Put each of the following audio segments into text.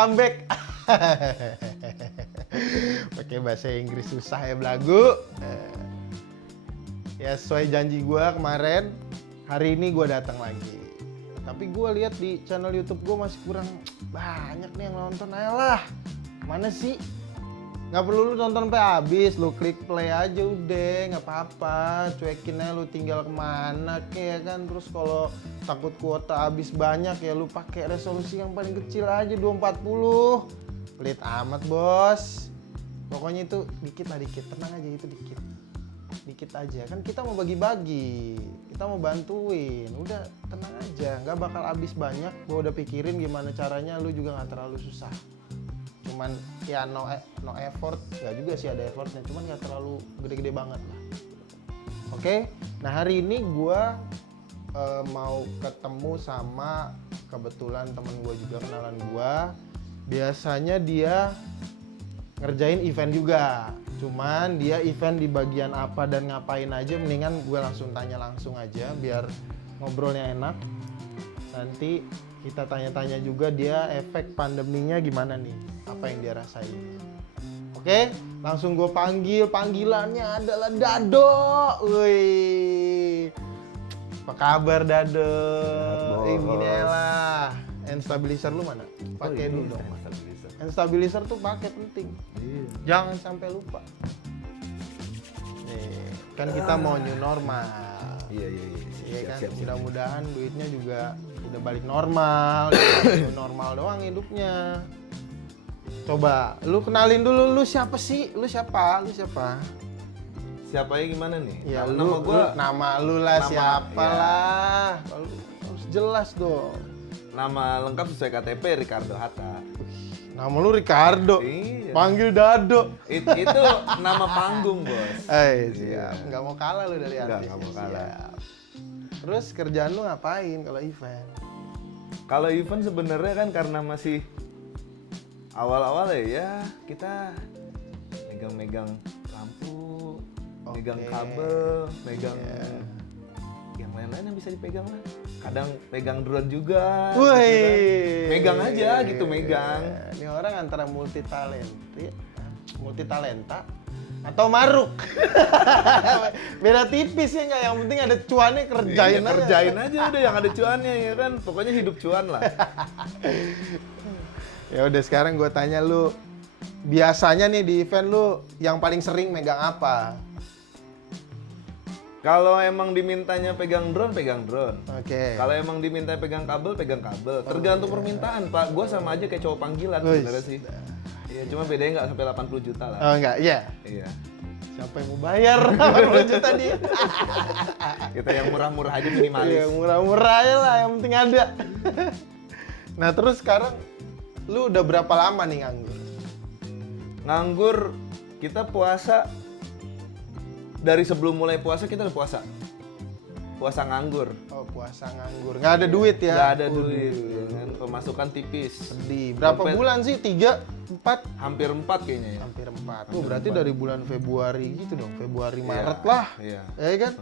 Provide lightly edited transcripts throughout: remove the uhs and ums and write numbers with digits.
comeback. Pakai bahasa Inggris susah ya belagu. Ya sesuai janji gue kemarin, hari ini gue datang lagi. Tapi gue lihat di channel YouTube gue masih kurang banyak nih yang nonton. Ayolah, mana sih? Nggak perlu lu nonton sampai habis, lu klik play aja udah, nggak apa-apa. Cuekin aja lu tinggal kemana kayak kan. Terus kalau takut kuota habis banyak ya lu pakai resolusi yang paling kecil aja 240. Pelit amat bos. Pokoknya itu dikit lah dikit, tenang aja itu dikit. Dikit aja, kan kita mau bagi-bagi, kita mau bantuin, udah tenang aja, nggak bakal habis banyak. Gua udah pikirin gimana caranya, lu juga nggak terlalu susah. Cuman ya no effort, nggak juga sih ada effortnya, cuman nggak terlalu gede-gede banget lah. Oke, nah hari ini gua mau ketemu sama kebetulan temen gua juga, kenalan gua. Biasanya dia ngerjain event juga, cuman dia event di bagian apa dan ngapain aja, mendingan gue langsung tanya langsung aja biar ngobrolnya enak. Nanti kita tanya-tanya juga dia efek pandeminya gimana nih, apa yang dia rasain. Oke, langsung gue panggil, panggilannya adalah Dado. Wih, apa kabar Dado? Gini lah, hand stabilizer lu mana? Pakai dulu dong. Hand stabilizer tuh pakai penting. Iya. Jangan sampai lupa. Nih, kan kita mau new normal. Iya kan. Mudah-mudahan duitnya juga udah balik normal. New normal doang hidupnya. Coba, lu kenalin dulu, lu siapa sih? Lu siapa? Siapanya gimana nih? Ya, nama lu lah, nama, siapa ya. lah. Harus jelas dong. Nama lengkap sesuai KTP Ricardo Hatta. Nama lu Ricardo, Iya. panggil Dado. Itu nama panggung, Bos. Siap. Nggak mau kalah lu dari artis. Nggak mau kalah. Siap. Terus kerjaan lu ngapain kalau event? Kalau event sebenarnya kan karena masih awal-awal ya kita megang-megang lampu, megang kabel, megang yang lain-lain yang bisa dipegang lah. Kadang pegang drone juga. Woi, gitu kan. Megang aja gitu, megang. Ini orang antara multi talenta atau maruk. Beda tipis ya nggak? Yang penting ada cuannya, kerjain aja. Kerjain aja udah yang ada cuannya ya kan. Pokoknya hidup cuan lah. Ya udah, sekarang gue tanya lu, biasanya nih di event lu yang paling sering megang apa? Kalau emang dimintanya pegang drone, pegang drone. Oke. Kalau emang diminta pegang kabel, pegang kabel. Tergantung permintaan, Pak. Gua sama aja kayak cowok panggilan sebenarnya sih. Iya, cuma bedanya nggak sampai 80 juta lah. Oh enggak, iya. Iya. Siapa yang mau bayar 80 juta dia? Kita yang murah-murah aja, minimalis. Iya, murah-murah aja lah, yang penting ada. Nah, terus sekarang lu udah berapa lama nih nganggur? Nganggur, kita puasa. Dari sebelum mulai puasa kita udah puasa. Puasa nganggur. Oh, puasa nganggur. Nggak ada duit ya? Nggak ada duit. Ya kan? Pemasukan tipis. Sedih. Berapa bulan sih? 3, 4? Hampir 4 kayaknya ya. Hampir 4. Oh, berarti dari bulan Februari gitu dong. Februari, Maret lah. Iya. Ya kan?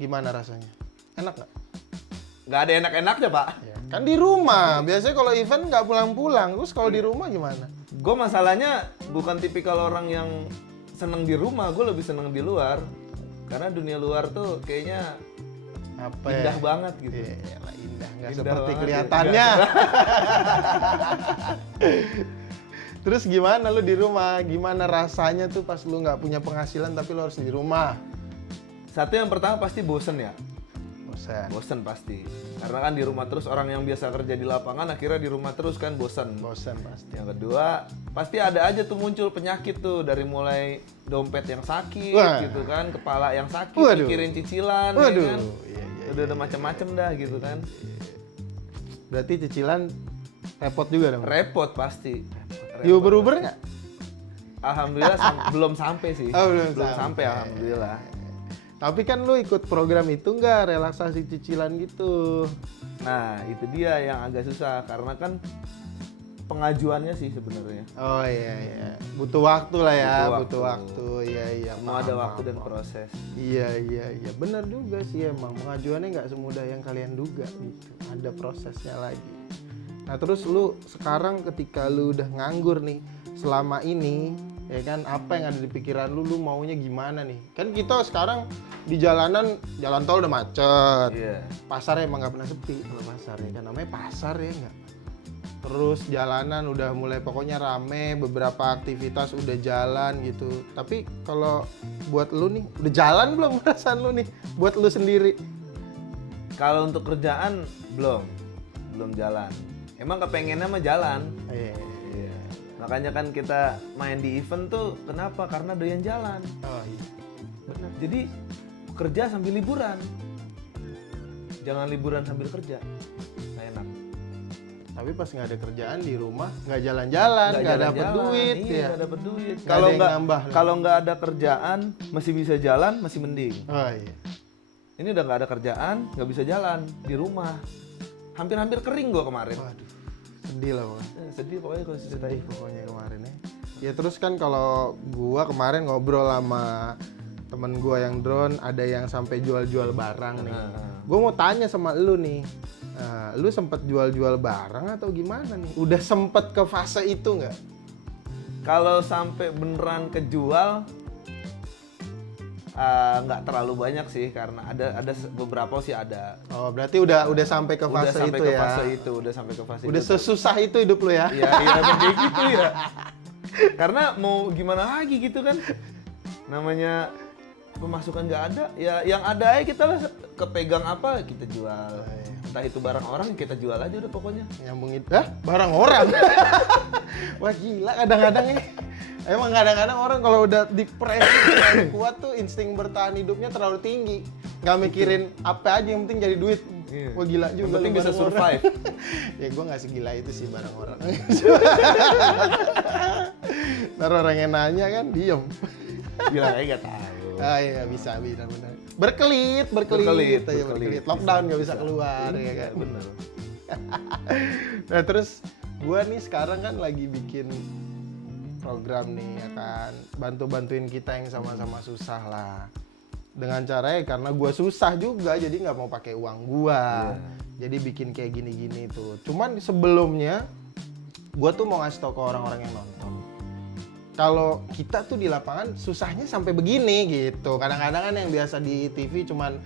Gimana rasanya? Enak nggak? Nggak ada enak-enaknya, Pak. Ya, kan di rumah. Biasanya kalau event nggak pulang-pulang. Terus kalau di rumah gimana? Gue masalahnya bukan tipikal orang yang seneng di rumah, gue lebih seneng di luar. Karena dunia luar tuh kayaknya indah banget gitu. Iya, indah. Nggak Indah seperti banget, kelihatannya. Terus gimana lu di rumah? Gimana rasanya tuh pas lu nggak punya penghasilan tapi lu harus di rumah? Satu yang pertama pasti bosen ya. Bosan Pasti. Karena kan di rumah terus, orang yang biasa kerja di lapangan akhirnya di rumah terus kan bosan. pasti. Yang kedua, pasti ada aja tuh muncul penyakit tuh, dari mulai dompet yang sakit gitu kan, kepala yang sakit, mikirin cicilan, ya kan. Udah macam-macam dah gitu kan. Berarti cicilan repot juga dong? Repot pasti. Diuber-uber nggak? Alhamdulillah belum sampai sih. Oh, belum sampai alhamdulillah. Tapi kan lu ikut program itu nggak, relaksasi cicilan gitu? Nah, itu dia yang agak susah karena kan pengajuannya sih sebenarnya. Oh iya, butuh waktu lah ya, butuh waktu. Iya. Semua ada waktu dan proses. Iya, benar juga sih emang pengajuannya nggak semudah yang kalian duga gitu. Ada prosesnya lagi. Nah terus lu sekarang ketika lu udah nganggur nih selama ini, ya kan, apa yang ada di pikiran lu maunya gimana nih? Kan kita sekarang di jalanan, jalan tol udah macet. Iya. Pasar emang nggak pernah sepi kalau pasar, ya kan, namanya pasar ya nggak. Terus jalanan udah mulai pokoknya rame, beberapa aktivitas udah jalan gitu. Tapi kalau buat lu nih, udah jalan belum perasaan lu nih buat lu sendiri? Kalau untuk kerjaan belum jalan. Emang kepengennya mah jalan. Iya. Makanya kan kita main di event tuh kenapa? Karena doyan jalan. Oh iya. Benar. Jadi kerja sambil liburan. Jangan liburan sambil kerja. Nggak enak. Tapi pas nggak ada kerjaan di rumah, nggak jalan-jalan, nggak dapet duit, Iya, ya. nggak dapet duit. Nggak ada yang nambah. Kalau nggak ada kerjaan, masih bisa jalan, masih mending. Oh iya. Ini udah nggak ada kerjaan, nggak bisa jalan di rumah. Hampir-hampir kering gua kemarin. Waduh, sedih lah pokoknya. Sedih pokoknya kalau ceritain. Sedih pokoknya kemarin ya. Ya terus kan kalau gua kemarin ngobrol sama temen gua yang drone, ada yang sampai jual-jual barang nih. Gua mau tanya sama lu nih, lu sempet jual-jual barang atau gimana nih? Udah sempet ke fase itu nggak? Kalau sampai beneran kejual, nggak terlalu banyak sih, karena ada beberapa sih ada. Oh berarti udah sampai ke Udah fase sampai itu ke ya? fase itu, udah sampai ke fase Udah itu. sesusah itu hidup lu ya? Iya, kayak gitu ya. Karena mau gimana lagi gitu kan? Namanya pemasukan nggak ada, ya yang ada aja kita lah, kepegang apa kita jual. Entah itu barang orang, kita jual aja udah pokoknya. Nyambungin, barang orang? Wah gila, kadang-kadang ya. Emang kadang-kadang orang kalau udah dipres kuat tuh insting bertahan hidupnya terlalu tinggi. Nggak mikirin apa aja, yang penting jadi duit. Iya. Wah gila juga. Yang penting lu bisa barang orang. survive. Ya gue nggak segila itu sih barang orang. Ntar orang yang nanya kan diem. Bilang aja nggak tahu. Ah iya bisa benar. Berkelit. Berkelit. Lockdown nggak bisa keluar ya kan. Bener. Nah terus gue nih sekarang kan lagi bikin program nih ya kan, bantuin kita yang sama-sama susah lah. Dengan caranya karena gue susah juga, jadi nggak mau pakai uang gue. Jadi bikin kayak gini-gini tuh. Cuman sebelumnya gue tuh mau ngasih tau ke orang-orang yang nonton, kalau kita tuh di lapangan susahnya sampai begini gitu. Kadang-kadang kan yang biasa di TV cuman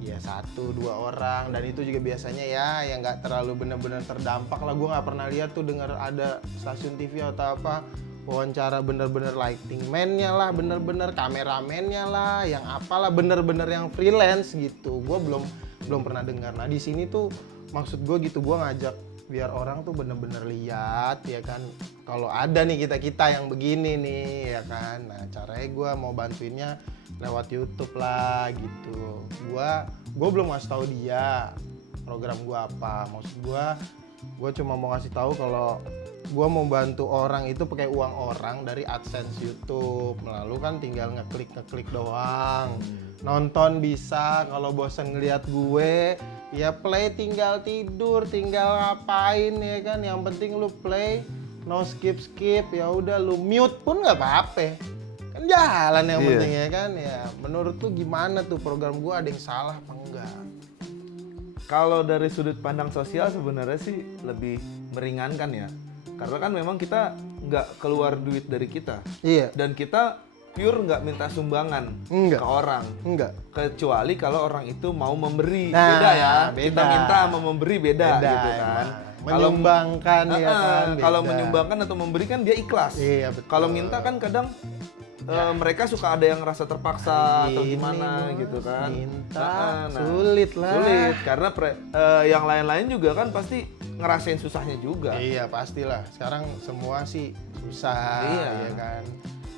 ya 1-2 orang, dan itu juga biasanya ya yang nggak terlalu benar-benar terdampak lah. Gue nggak pernah lihat tuh dengar ada stasiun TV atau apa wawancara bener-bener lighting man-nya lah, bener-bener kameramennya lah, yang apalah, bener-bener yang freelance gitu. Gue belum pernah dengar. Nah di sini tuh maksud gue gitu, gue ngajak biar orang tuh bener-bener lihat ya kan, kalau ada nih kita yang begini nih ya kan. Nah caranya gue mau bantuinnya lewat YouTube lah gitu. Gue belum ngasih tahu dia program gue apa. Maksud gue cuma mau ngasih tahu kalau gue mau bantu orang itu pakai uang orang dari AdSense YouTube. Lalu kan tinggal ngeklik doang. Nonton bisa, kalau bosan ngeliat gue ya play, tinggal tidur, tinggal ngapain ya kan. Yang penting lu play, no skip, ya udah lu mute pun nggak apa-apa. Kan jalan yang penting ya kan. Ya menurut lu gimana tuh program gue, ada yang salah apa enggak? Kalau dari sudut pandang sosial sebenarnya sih lebih meringankan ya. Karena kan memang kita nggak keluar duit dari kita. Iya. Dan kita pure nggak minta sumbangan Enggak. ke orang. Enggak. Kecuali kalau orang itu mau memberi. Nah, beda ya. beda. Kita minta sama memberi beda gitu kan. Menyumbangkan ya kan. Kalau beda. menyumbangkan atau memberi kan dia ikhlas. Iya betul. Kalau minta kan kadang mereka suka ada yang rasa terpaksa atau Ini gimana gitu kan. Minta sulit lah. Sulit karena yang lain-lain juga kan pasti ngerasain susahnya juga. Iya pastilah. Sekarang semua sih susah, ya kan.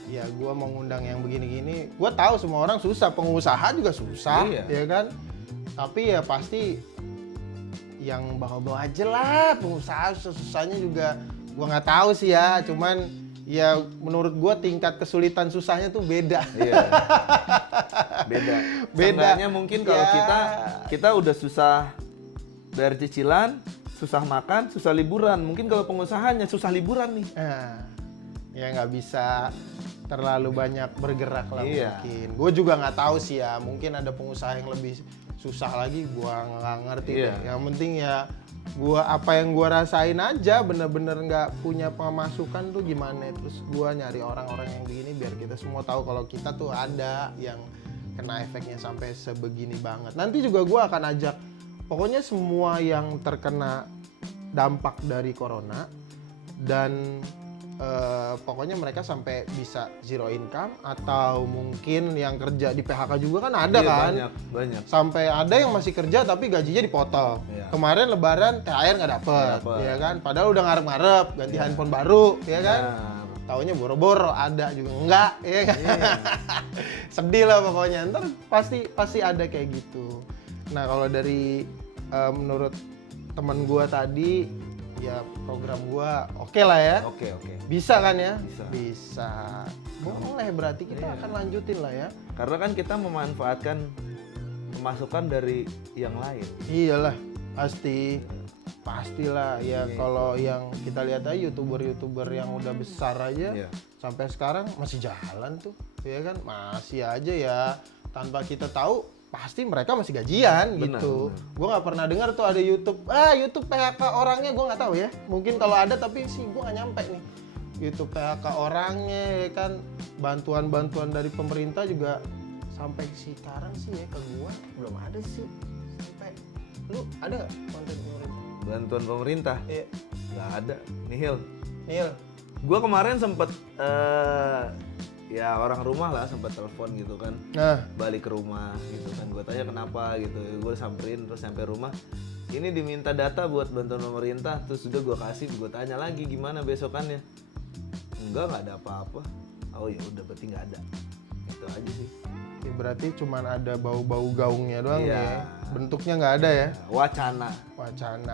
Ya gue mau ngundang yang begini-gini. Gue tahu semua orang susah, pengusaha juga susah, ya kan. Tapi ya pasti yang bawa-bawa aja lah, pengusaha susah-susahnya juga. Gue nggak tahu sih ya. Cuman ya menurut gue tingkat kesulitan susahnya tuh beda. Iya. Beda. Seenggaknya mungkin kalau kita udah susah bayar cicilan, susah makan, susah liburan. Mungkin kalau pengusahanya susah liburan nih. Ya nggak bisa terlalu banyak bergerak lah mungkin. Gue juga nggak tahu sih ya. Mungkin ada pengusaha yang lebih susah lagi. Gue nggak ngerti deh. Yang penting ya apa yang gua rasain aja, bener-bener nggak punya pemasukan tuh gimana. Terus gua nyari orang-orang yang begini biar kita semua tahu kalau kita tuh ada yang kena efeknya sampai sebegini banget. Nanti juga gua akan ajak pokoknya semua yang terkena dampak dari corona dan pokoknya mereka sampai bisa zero income atau mungkin yang kerja di PHK juga kan ada kan. Banyak. Sampai ada yang masih kerja tapi gajinya dipotong. Iya. Kemarin lebaran THR nggak dapet, ya kan. Padahal udah ngarep-ngarep ganti handphone baru, ya kan. Taunya boro-boro ada juga enggak, ya kan. Sedih lah pokoknya. Ntar pasti ada kayak gitu. Nah kalau dari menurut teman gua tadi ya program gua oke lah ya. Oke. Bisa kan ya? Bisa. Boleh berarti kita akan lanjutin lah ya. Karena kan kita memanfaatkan pemasukan dari yang lain. Iyalah, pastilah ya. Kalau yang kita lihat aja youtuber yang udah besar aja sampai sekarang masih jalan tuh, ya kan? Masih aja ya tanpa kita tahu. Pasti mereka masih gajian gitu. Gue nggak pernah dengar tuh ada YouTube PHK orangnya, gue nggak tahu ya. Mungkin kalau ada tapi sih gue nggak nyampe nih. YouTube PHK orangnya ya kan, bantuan dari pemerintah juga sampai sekarang sih ya ke gue belum ada sih. Sampai lu ada nggak konten pemerintah? Bantuan pemerintah? Iya. Nggak ada. Nihil. Gue kemarin sempet ya orang rumah lah sempat telepon gitu kan, balik ke rumah gitu kan, gue tanya kenapa gitu, gue samperin terus sampai rumah, ini diminta data buat bantuan pemerintah, terus udah gue kasih, gue tanya lagi gimana besokannya, nggak ada apa-apa, oh ya udah berarti nggak ada, itu aja sih. Ya, berarti cuman ada bau-bau gaungnya doang ya, bentuknya nggak ada ya. Wacana.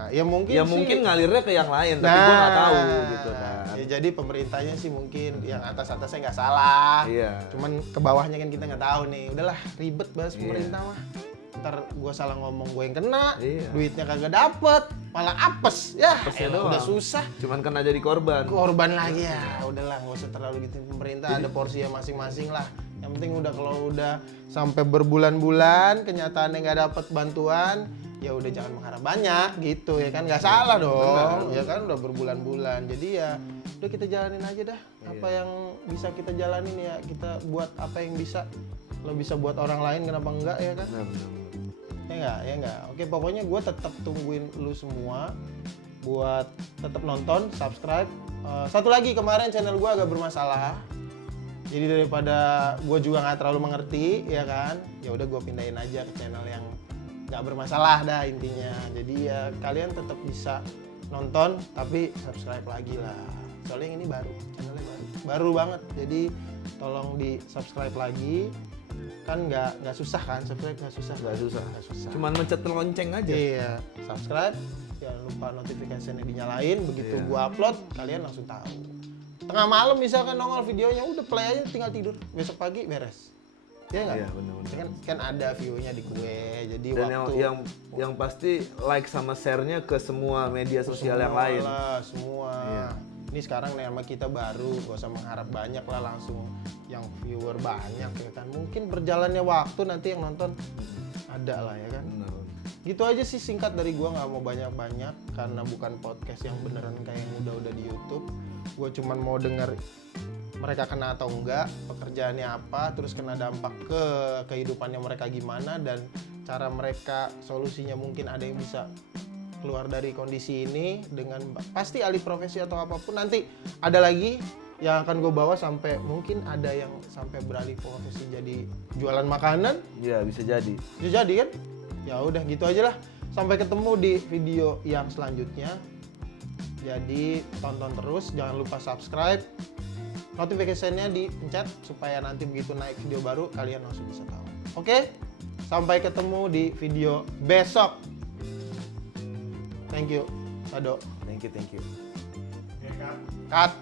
Ya mungkin ngalirnya ke yang lain, tapi gue nggak tahu gitu kan. Ya jadi pemerintahnya sih mungkin yang atasnya nggak salah. Iya. Cuman ke bawahnya kan kita nggak tahu nih. Udahlah ribet bahas pemerintah mah. Ntar gue salah ngomong gue yang kena, duitnya kagak dapet, malah apes. Ya, udah susah. Cuman kena jadi korban. Korban lagi ya. Udahlah nggak usah terlalu gitu pemerintah. Ada porsinya masing-masing lah. Yang penting kalau udah sampai berbulan-bulan kenyataannya nggak dapet bantuan, ya udah jangan mengharap banyak gitu ya kan, nggak salah dong. Ya kan udah berbulan-bulan, jadi ya udah kita jalanin aja dah. Apa yang bisa kita jalanin ya kita buat, apa yang bisa lo bisa buat orang lain kenapa enggak ya kan. Ya enggak. Oke, pokoknya gue tetap tungguin lu semua buat tetap nonton, subscribe. Satu lagi, kemarin channel gue agak bermasalah. Jadi daripada gue juga nggak terlalu mengerti, ya kan, ya udah gue pindahin aja ke channel yang nggak bermasalah dah intinya. Jadi ya kalian tetap bisa nonton, tapi subscribe lagi lah. Soalnya yang ini channelnya baru banget. Jadi tolong di subscribe lagi. Kan nggak susah kan, subscribe nggak susah. Cuman mencet lonceng aja. Iya, subscribe. Jangan lupa notifikasinya dinyalain. Begitu gue upload, kalian langsung tahu. Tengah malam misalkan nongol videonya, udah play aja tinggal tidur, besok pagi beres. Ya nggak? Iya, benar. Kan ada view-nya di gue, jadi dan waktu yang pasti like sama share-nya ke semua media sosial yang lain. Semua. Iya. Ini sekarang nama kita baru, gak usah mengharap banyak lah langsung yang viewer banyak ya kan. Mungkin berjalannya waktu nanti yang nonton ada lah ya kan. Benar. Gitu aja sih singkat dari gua, nggak mau banyak-banyak karena bukan podcast yang beneran kayak yang udah di YouTube. Gue cuman mau denger mereka kena atau enggak, pekerjaannya apa, terus kena dampak ke kehidupannya mereka gimana, dan cara mereka solusinya mungkin ada yang bisa keluar dari kondisi ini dengan pasti alih profesi atau apapun. Nanti ada lagi yang akan gue bawa sampai mungkin ada yang sampai beralih profesi jadi jualan makanan. Iya, bisa jadi. Bisa jadi kan? Ya udah gitu aja lah. Sampai ketemu di video yang selanjutnya. Jadi tonton terus, jangan lupa subscribe, notifikasinya dipencet supaya nanti begitu naik video baru kalian langsung bisa tahu. Oke? Sampai ketemu di video besok. Thank you. Sado. Thank you. Cut.